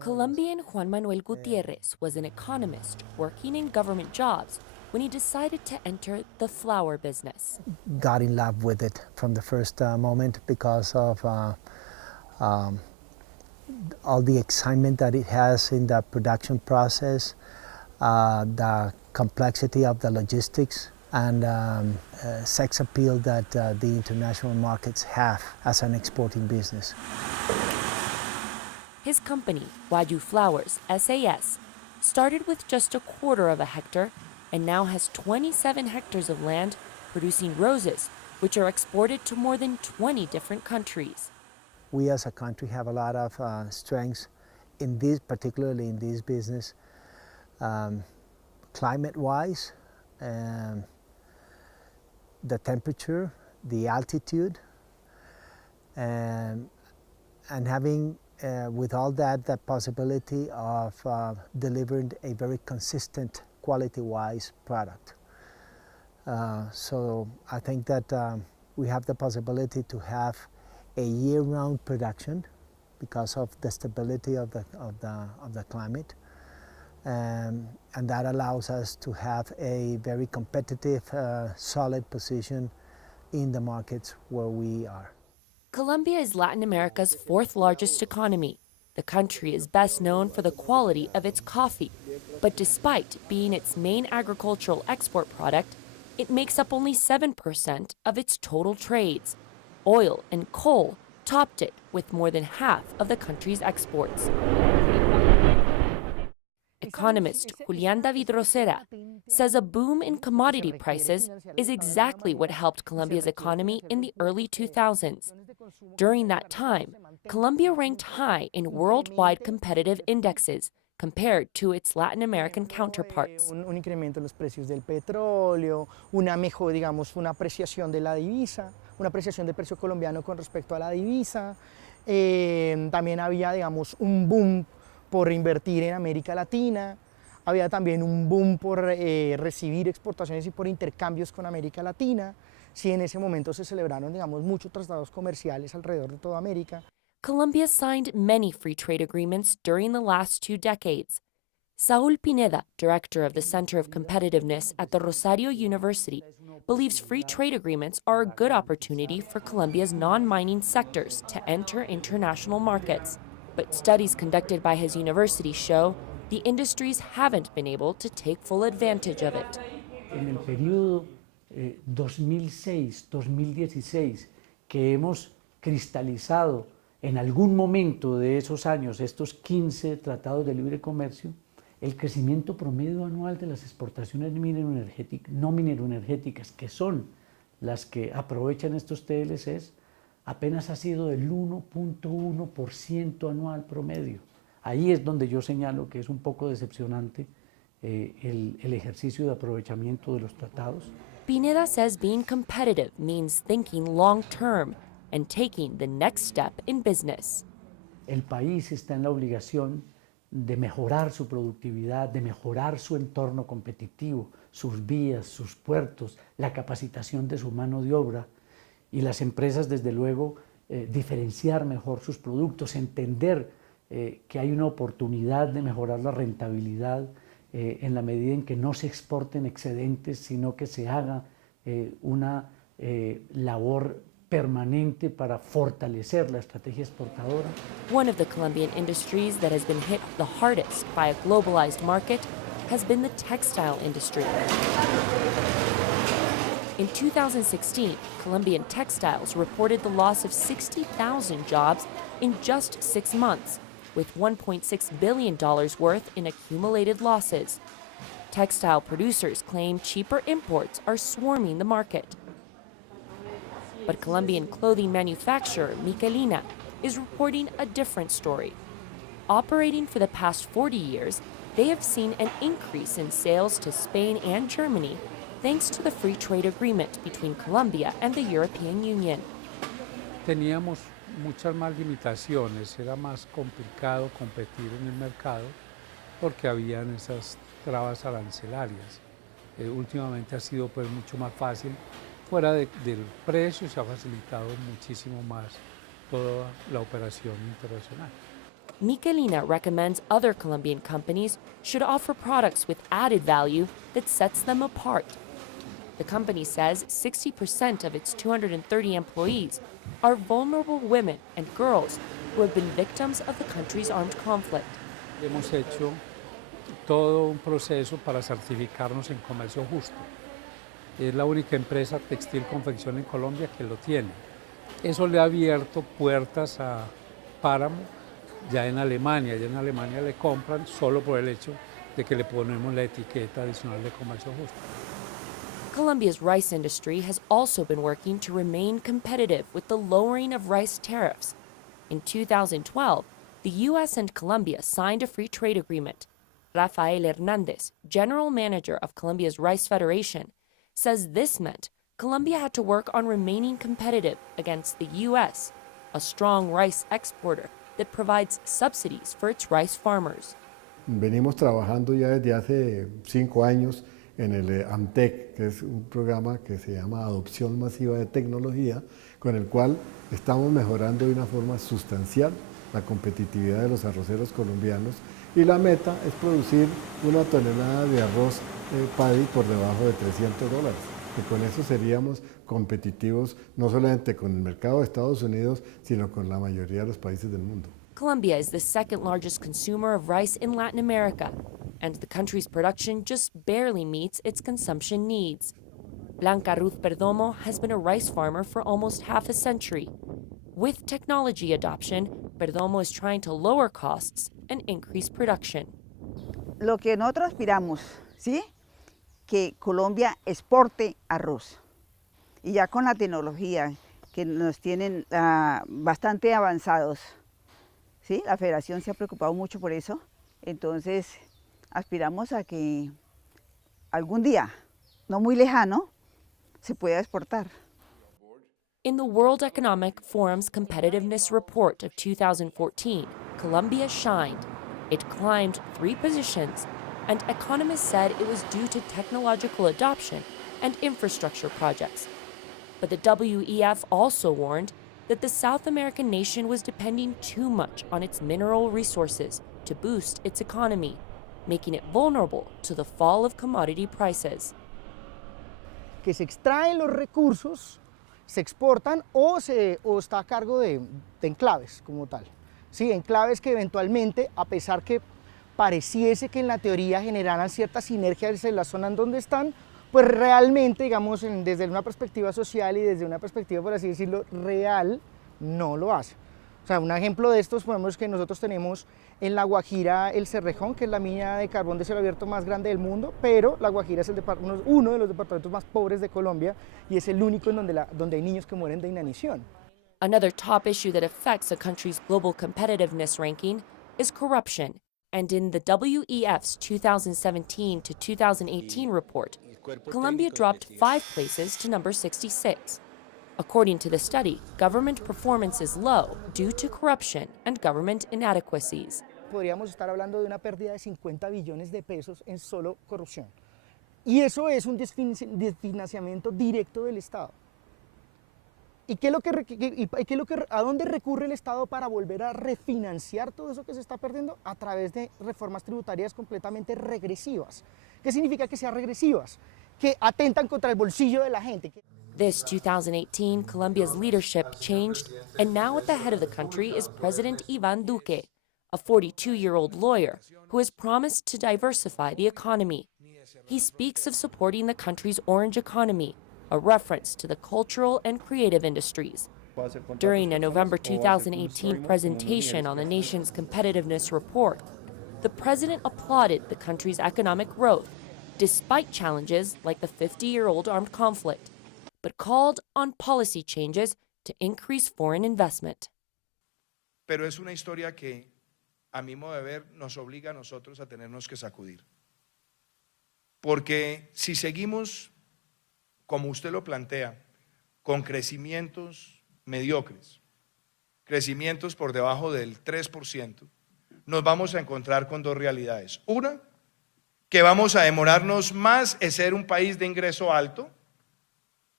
Colombian Juan Manuel Gutierrez was an economist working in government jobs when he decided to enter the flour business. Got in love with it from the first moment because of all the excitement that it has in the production process, the complexity of the logistics, and sex appeal that the international markets have as an exporting business. His company, Waju Flowers, SAS, started with just 1/4 of a hectare and now has 27 hectares of land producing roses, which are exported to more than 20 different countries. We as a country have a lot of strengths in this, particularly in this business, climate-wise, the temperature, the altitude, and having with all that, the possibility of delivering a very consistent quality-wise product. So I think that we have the possibility to have a year-round production because of the stability of the climate, and that allows us to have a very competitive, solid position in the markets where we are. Colombia is Latin America's 4th largest economy. The country is best known for the quality of its coffee, but despite being its main agricultural export product, it makes up only 7% of its total trades. Oil and coal topped it with more than half of the country's exports. Economist Julián David Rosera says a boom in commodity prices is exactly what helped Colombia's economy in the early 2000s. During that time, Colombia ranked high in worldwide competitive indexes compared to its Latin American counterparts. Un incremento en los precios del petróleo, una mejor, digamos, una apreciación de la divisa, una apreciación del precio colombiano con respecto a la divisa. También había, digamos, un boom por invertir en América Latina. Había también un boom por recibir exportaciones y por intercambios con América Latina. Sí, en ese momento se celebraron, digamos, muchos tratados comerciales alrededor de toda América. Colombia signed many free trade agreements during the last 2 decades. Saúl Pineda, director of the Center of Competitiveness at the Rosario University, believes free trade agreements are a good opportunity for Colombia's non-mining sectors to enter international markets. But studies conducted by his university show the industries haven't been able to take full advantage of it. En el periodo 2006-2016, que hemos cristalizado en algún momento de esos años estos 15 tratados de libre comercio, el crecimiento promedio anual de las exportaciones no mineroenergéticas, que son las que aprovechan estos TLCs, apenas ha sido del 1.1% anual promedio. Ahí es donde yo señalo que es un poco decepcionante el ejercicio de aprovechamiento de los tratados. Pineda says being competitive means thinking long-term and taking the next step in business. El país está en la obligación de mejorar su productividad, de mejorar su entorno competitivo, sus vías, sus puertos, la capacitación de su mano de obra, y las empresas, desde luego, diferenciar mejor sus productos, entender que hay una oportunidad de mejorar la rentabilidad en la medida en que no se exporten excedentes, sino que se haga una labor permanente para fortalecer la estrategia exportadora. One of the Colombian industries that has been hit the hardest by a globalized market has been the textile industry. In 2016, Colombian textiles reported the loss of 60,000 jobs in just 6 months, with $1.6 billion worth in accumulated losses. Textile producers claim cheaper imports are swarming the market. But Colombian clothing manufacturer Michelina is reporting a different story. Operating for the past 40 years, they have seen an increase in sales to Spain and Germany thanks to the free trade agreement between Colombia and the European Union. Teníamos muchas más limitaciones, era más complicado competir en el mercado porque habían esas trabas arancelarias. Últimamente ha sido pues mucho más fácil, fuera del precio se ha facilitado muchísimo más toda la operación internacional. Mikelina recommends other Colombian companies should offer products with added value that sets them apart. The company says 60% of its 230 employees are vulnerable women and girls who have been victims of the country's armed conflict. Hemos hecho todo un proceso para certificarnos en comercio justo. Es la única empresa textil confección en Colombia que lo tiene. Eso le ha abierto puertas a Páramo ya en Alemania. Ya en Alemania le compran solo por el hecho de que le ponemos la etiqueta adicional de comercio justo. Colombia's rice industry has also been working to remain competitive with the lowering of rice tariffs. In 2012, the U.S. and Colombia signed a free trade agreement. Rafael Hernández, general manager of Colombia's Rice Federation, says this meant Colombia had to work on remaining competitive against the U.S., a strong rice exporter that provides subsidies for its rice farmers. Venimos trabajando ya desde hace 5 años en el AMTEC, que es un programa que se llama Adopción Masiva de Tecnología, con el cual estamos mejorando de una forma sustancial la competitividad de los arroceros colombianos, y la meta es producir 1 tonelada de arroz paddy por debajo de $300, que con eso seríamos competitivos no solamente con el mercado de Estados Unidos, sino con la mayoría de los países del mundo. Colombia is the second largest consumer of rice in Latin America, and the country's production just barely meets its consumption needs. Blanca Ruth Perdomo has been a rice farmer for almost half a century. With technology adoption, Perdomo is trying to lower costs and increase production. Lo que nosotros aspiramos, ¿sí? Que Colombia exporte arroz. Y ya con la tecnología que nos tienen bastante avanzados, ¿sí? La federación se ha preocupado mucho por eso. Entonces, aspiramos a que algún día, no muy lejano, se pueda exportar. In the World Economic Forum's Competitiveness Report of 2014, Colombia shined. It climbed 3 positions, and economists said it was due to technological adoption and infrastructure projects. But the WEF also warned that the South American nation was depending too much on its mineral resources to boost its economy, making it vulnerable to the fall of commodity prices. Que se extraen los recursos, se exportan o está a cargo de enclaves como tal. Sí, enclaves que eventualmente, a pesar que pareciese que en la teoría generaran ciertas sinergias en la zona en donde están, pues realmente, digamos, desde una perspectiva social y desde una perspectiva, por así decirlo, real, no lo hace. O sea, un ejemplo de estos, podemos que nosotros tenemos en La Guajira el Cerrejón, que es la mina de carbón de cielo abierto más grande del mundo, pero La Guajira es uno de los departamentos más pobres de Colombia y es el único en donde hay niños que mueren de inanición. Another top issue that affects a country's global competitiveness ranking is corruption. And in the WEF's 2017 to 2018 report, Colombia dropped 5 places to number 66. According to the study, government performance is low due to corruption and government inadequacies. Podríamos estar hablando de una pérdida de 50 billones de pesos en solo corrupción. Y eso es un desfinanciamiento directo del Estado. ¿Y a dónde recurre el Estado para volver a refinanciar todo eso que se está perdiendo? A través de reformas tributarias completamente regresivas. ¿Qué significa que sean regresivas? Que atentan contra el bolsillo de la gente. This 2018, Colombia's leadership changed, and now at the head of the country is President Iván Duque, a 42-year-old lawyer who has promised to diversify the economy. He speaks of supporting the country's orange economy, a reference to the cultural and creative industries. During a November 2018 presentation on the nation's competitiveness report, the president applauded the country's economic growth, despite challenges like the 50-year-old armed conflict, but called on policy changes to increase foreign investment. Pero es una historia que, a mi modo de ver, nos obliga a nosotros a tenernos que sacudir. Porque si seguimos, como usted lo plantea, con crecimientos mediocres, crecimientos por debajo del 3%, nos vamos a encontrar con 2 realidades. Una, que vamos a demorarnos más en ser un país de ingreso alto,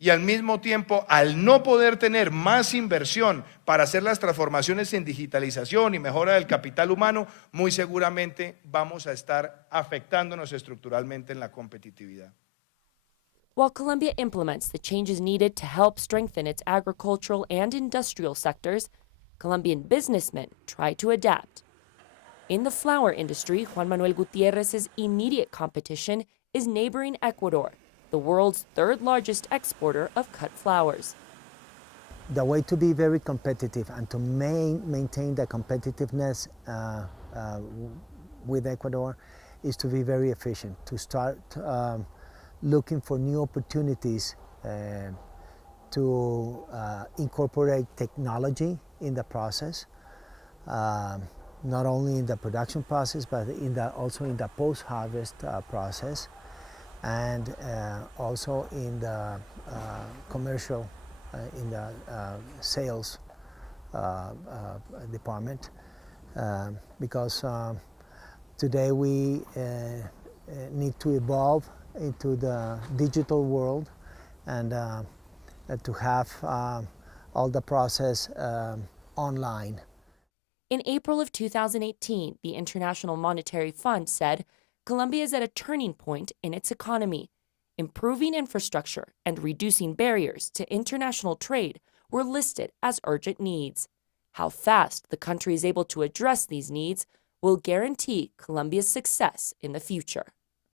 Y al mismo tiempo, al no poder tener más inversión para hacer las transformaciones en digitalización y mejora del capital humano, muy seguramente vamos a estar afectándonos estructuralmente en la competitividad. While Colombia implements the changes needed to help strengthen its agricultural and industrial sectors, Colombian businessmen try to adapt. In the flower industry, Juan Manuel Gutierrez's immediate competition is neighboring Ecuador, the world's third largest exporter of cut flowers. The way to be very competitive and to maintain the competitiveness with Ecuador is to be very efficient, to start looking for new opportunities to incorporate technology in the process, not only in the production process, but also in the post-harvest process, and also in the commercial, in the sales department, because today we need to evolve into the digital world and to have all the process online. In April of 2018, the International Monetary Fund said Colombia is at a turning point in its economy. Improving infrastructure and reducing barriers to international trade were listed as urgent needs. How fast the country is able to address these needs will guarantee Colombia's success in the future.